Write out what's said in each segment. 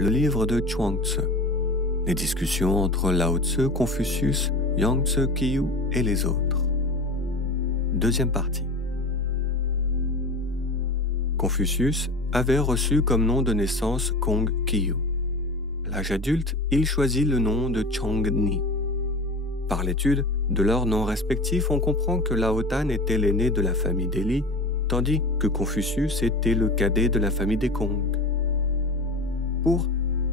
le livre de Chuang-Tzu. Les discussions entre Lao Tzu, Confucius, Yang-Tzu Kiyu et les autres. Deuxième partie. Confucius avait reçu comme nom de naissance Kong Kiyu. À l'âge adulte, il choisit le nom de Chong-Ni. Par l'étude de leurs noms respectifs, on comprend que Lao Tan était l'aîné de la famille des Li, tandis que Confucius était le cadet de la famille des Kong. Pour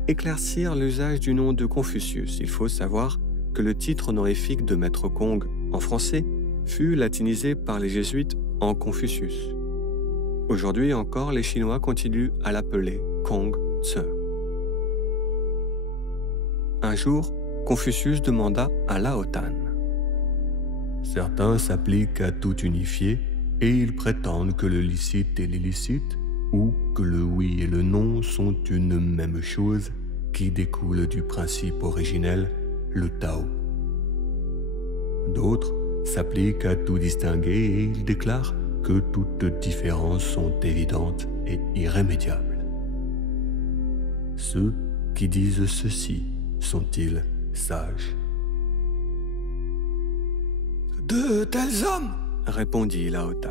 éclaircir l'usage du nom de Confucius, il faut savoir que le titre honorifique de Maître Kong en français fut latinisé par les jésuites en Confucius. Aujourd'hui encore, les Chinois continuent à l'appeler Kong Tzu. Un jour, Confucius demanda à Lao Tan. Certains s'appliquent à tout unifier et ils prétendent que le licite et l'illicite, ou que le oui et le non sont une même chose qui découle du principe originel, le Tao. D'autres s'appliquent à tout distinguer et ils déclarent que toutes différences sont évidentes et irrémédiables. Ceux qui disent ceci sont-ils sages? De tels hommes, Répondit Lao Tan.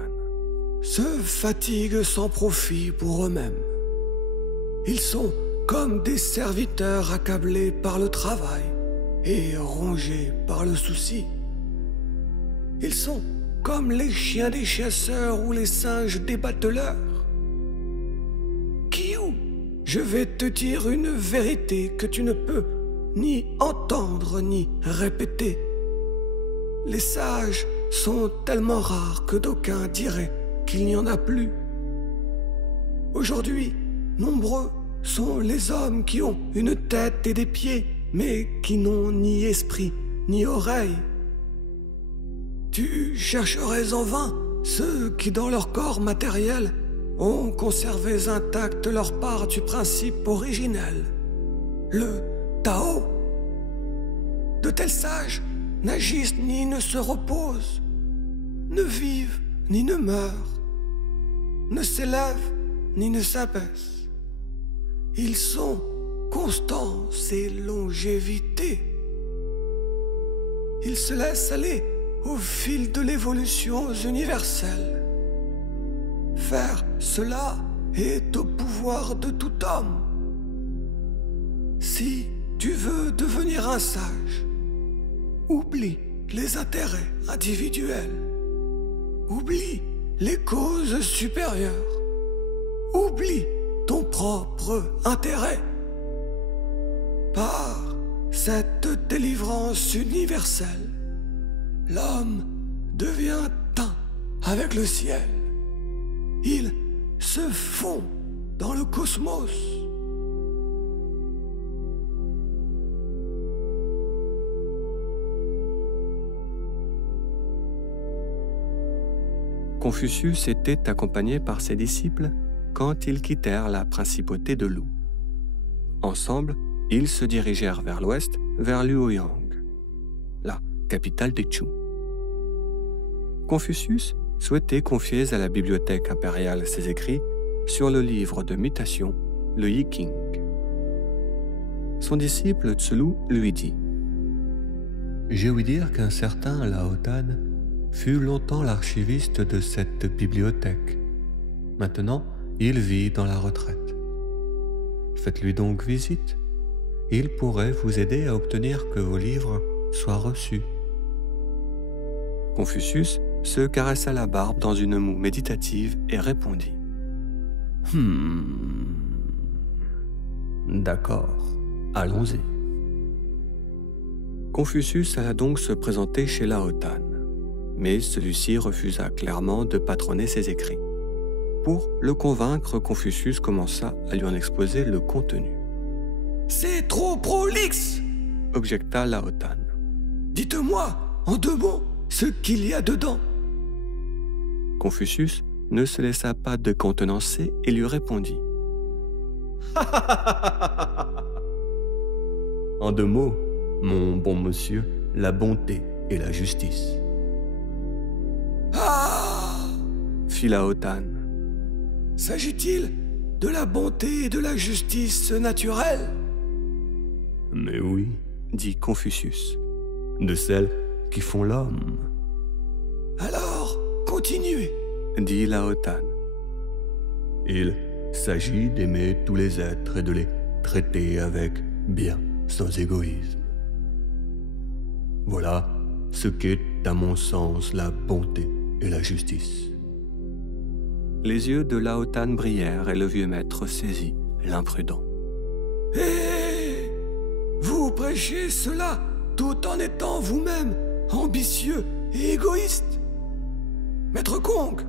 se fatiguent sans profit pour eux-mêmes. Ils sont comme des serviteurs accablés par le travail et rongés par le souci. Ils sont comme les chiens des chasseurs ou les singes des bateleurs. Kiyu, je vais te dire une vérité que tu ne peux ni entendre ni répéter. Les sages sont tellement rares que d'aucuns diraient qu'il n'y en a plus. Aujourd'hui, nombreux sont les hommes qui ont une tête et des pieds, mais qui n'ont ni esprit ni oreille. Tu chercherais en vain ceux qui, dans leur corps matériel, ont conservé intacte leur part du principe originel, le Tao. De tels sages n'agissent ni ne se reposent, ne vivent ni ne meurent, ne s'élèvent ni ne s'abaissent. Ils sont constance et longévité. Ils se laissent aller au fil de l'évolution universelle. Faire cela est au pouvoir de tout homme. Si tu veux devenir un sage, oublie les intérêts individuels. Oublie les causes supérieures. Oublie ton propre intérêt. Par cette délivrance universelle, l'homme devient un avec le ciel. Il se fond dans le cosmos. Confucius était accompagné par ses disciples quand ils quittèrent la principauté de Lu. Ensemble, ils se dirigèrent vers l'ouest, vers Luoyang, la capitale des Chu. Confucius souhaitait confier à la bibliothèque impériale ses écrits sur le livre de mutation, le Yi King. Son disciple Tsulu lui dit « J'ai ouï dire qu'un certain Lao Tan fut longtemps l'archiviste de cette bibliothèque. Maintenant, il vit dans la retraite. Faites-lui donc visite. Il pourrait vous aider à obtenir que vos livres soient reçus. » Confucius se caressa la barbe dans une moue méditative et répondit « D'accord, allons-y. » Confucius alla donc se présenter chez Lao Tan, mais celui-ci refusa clairement de patronner ses écrits. Pour le convaincre, Confucius commença à lui en exposer le contenu. « C'est trop prolixe !» objecta Lao Tan. « Dites-moi, en 2 mots, ce qu'il y a dedans. » Confucius ne se laissa pas décontenancer et lui répondit. En 2 mots, mon bon monsieur, la bonté et la justice. Ah! Fit Lao Tan. S'agit-il de la bonté et de la justice naturelle? Mais oui, dit Confucius, de celles qui font l'homme. Alors, continuez, dit Lao Tan. Il s'agit d'aimer tous les êtres et de les traiter avec bien, sans égoïsme. Voilà ce qu'est, à mon sens, la bonté et la justice. Les yeux de Lao Tan brillèrent et le vieux maître saisit l'imprudent. Hé! Vous prêchez cela tout en étant vous-même ambitieux et égoïste. Maître Kong,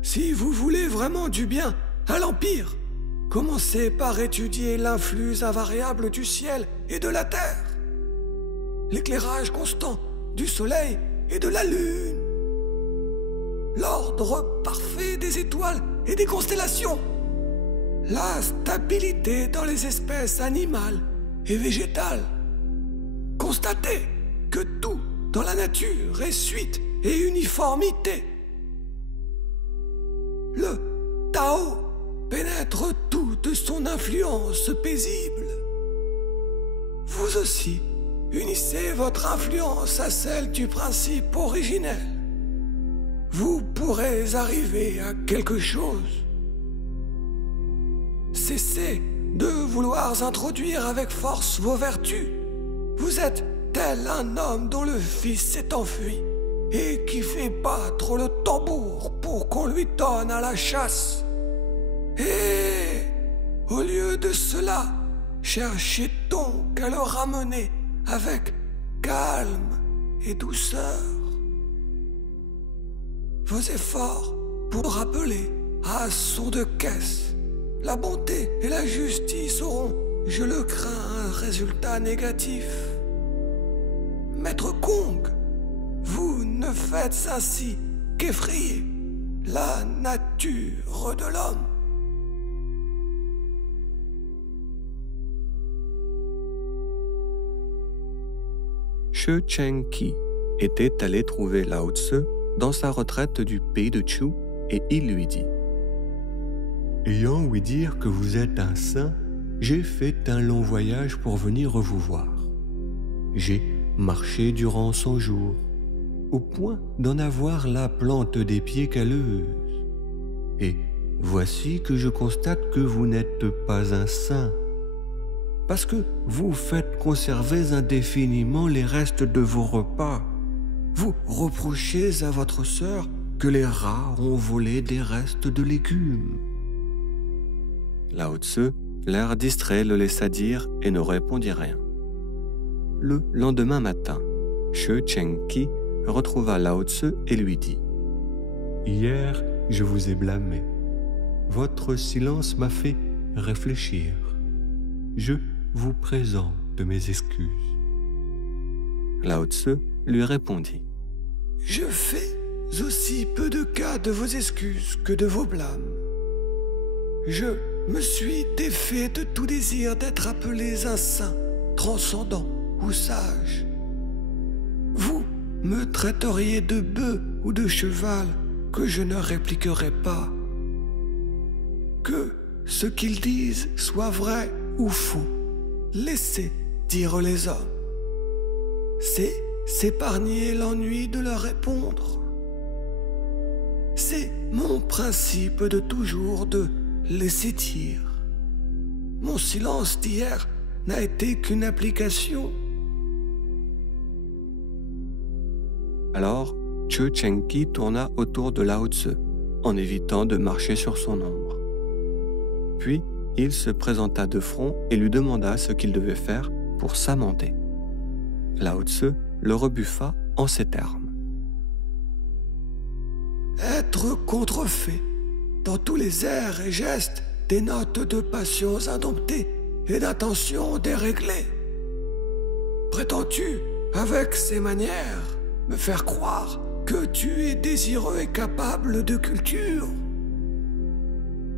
si vous voulez vraiment du bien à l'Empire, commencez par étudier l'influx invariable du ciel et de la terre, l'éclairage constant du soleil et de la lune, l'ordre parfait des étoiles et des constellations, la stabilité dans les espèces animales et végétales. Constatez que tout dans la nature est suite et uniformité. Le Tao pénètre tout de son influence paisible. Vous aussi, unissez votre influence à celle du principe originel. Vous pourrez arriver à quelque chose. Cessez de vouloir introduire avec force vos vertus. Vous êtes tel un homme dont le fils s'est enfui et qui fait battre le tambour pour qu'on lui donne à la chasse. Et au lieu de cela, cherchez donc à le ramener avec calme et douceur. Vos efforts pour rappeler à son de caisse la bonté et la justice auront, je le crains, un résultat négatif. Maître Kong, vous ne faites ainsi qu'effrayer la nature de l'homme. She Cheng-Ki était allé trouver Lao Tzu dans sa retraite du pays de Chu et il lui dit: Ayant ouï dire que vous êtes un saint, j'ai fait un long voyage pour venir vous voir. J'ai marché durant 100 jours, au point d'en avoir la plante des pieds calleuse. Et voici que je constate que vous n'êtes pas un saint, parce que vous faites conserver indéfiniment les restes de vos repas. Vous reprochez à votre sœur que les rats ont volé des restes de légumes. Lao Tzu, l'air distrait, le laissa dire et ne répondit rien. Le lendemain matin, She Cheng-Ki retrouva Lao Tzu et lui dit: Hier, je vous ai blâmé. Votre silence m'a fait réfléchir. Je vous présente mes excuses. Lao Tzu lui répondit: Je fais aussi peu de cas de vos excuses que de vos blâmes. Je me suis défait de tout désir d'être appelé un saint, transcendant ou sage. Vous me traiteriez de bœuf ou de cheval que je ne répliquerai pas. Que ce qu'ils disent soit vrai ou faux, laissez dire les hommes. C'est s'épargner l'ennui de leur répondre. C'est mon principe de toujours de laisser dire. Mon silence d'hier n'a été qu'une application. Alors, She Cheng-Ki tourna autour de Lao Tzu, en évitant de marcher sur son ombre. Puis, il se présenta de front et lui demanda ce qu'il devait faire pour s'amender. Lao Tzu le rebuffa en ces termes: Être contrefait dans tous les airs et gestes des notes de passions indomptées et d'intentions déréglées. Prétends-tu, avec ces manières, me faire croire que tu es désireux et capable de culture?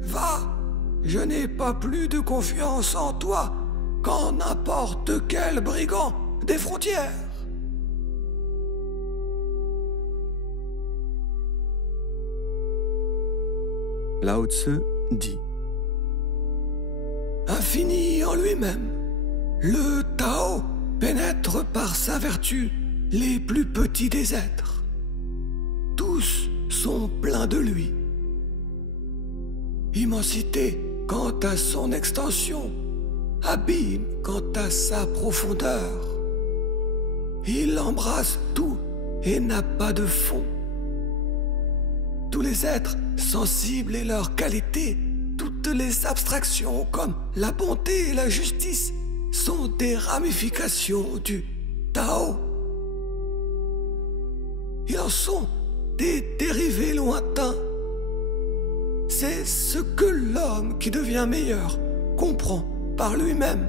Va, je n'ai pas plus de confiance en toi qu'en n'importe quel brigand des frontières. Lao Tzu dit: l'infini en lui-même. Le Tao pénètre par sa vertu les plus petits des êtres. Tous sont pleins de lui. Immensité quant à son extension, abîme quant à sa profondeur. Il embrasse tout et n'a pas de fond. Tous les êtres sensibles et leurs qualités, toutes les abstractions comme la bonté et la justice sont des ramifications du Tao. Ils en sont des dérivés lointains. C'est ce que l'homme qui devient meilleur comprend par lui-même.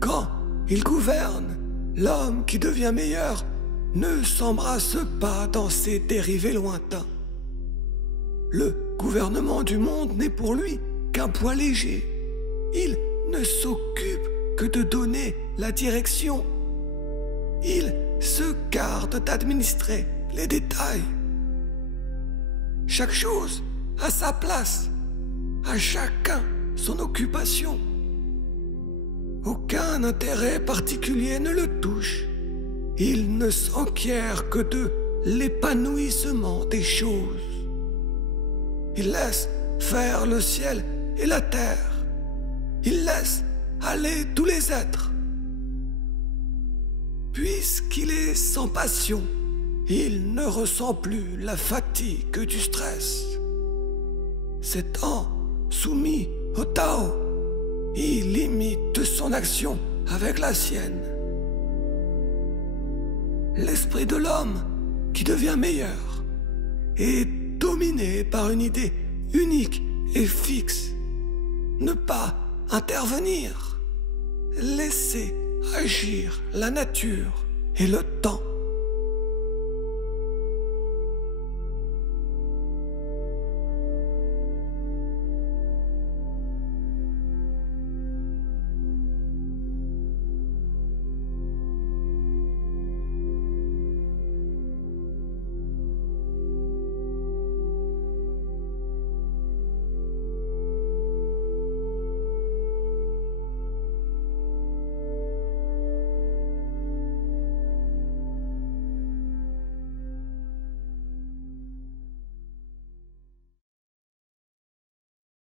Quand il gouverne, l'homme qui devient meilleur ne s'embrasse pas dans ses dérivés lointains. Le gouvernement du monde n'est pour lui qu'un poids léger. Il ne s'occupe que de donner la direction. Il se garde d'administrer les détails. Chaque chose a sa place, à chacun son occupation. Aucun intérêt particulier ne le touche. Il ne s'enquiert que de l'épanouissement des choses. Il laisse faire le ciel et la terre. Il laisse aller tous les êtres. Puisqu'il est sans passion, il ne ressent plus la fatigue du stress. S'étant soumis au Tao, il imite son action avec la sienne. L'esprit de l'homme qui devient meilleur est dominé par une idée unique et fixe. Ne pas intervenir, laisser agir la nature et le temps.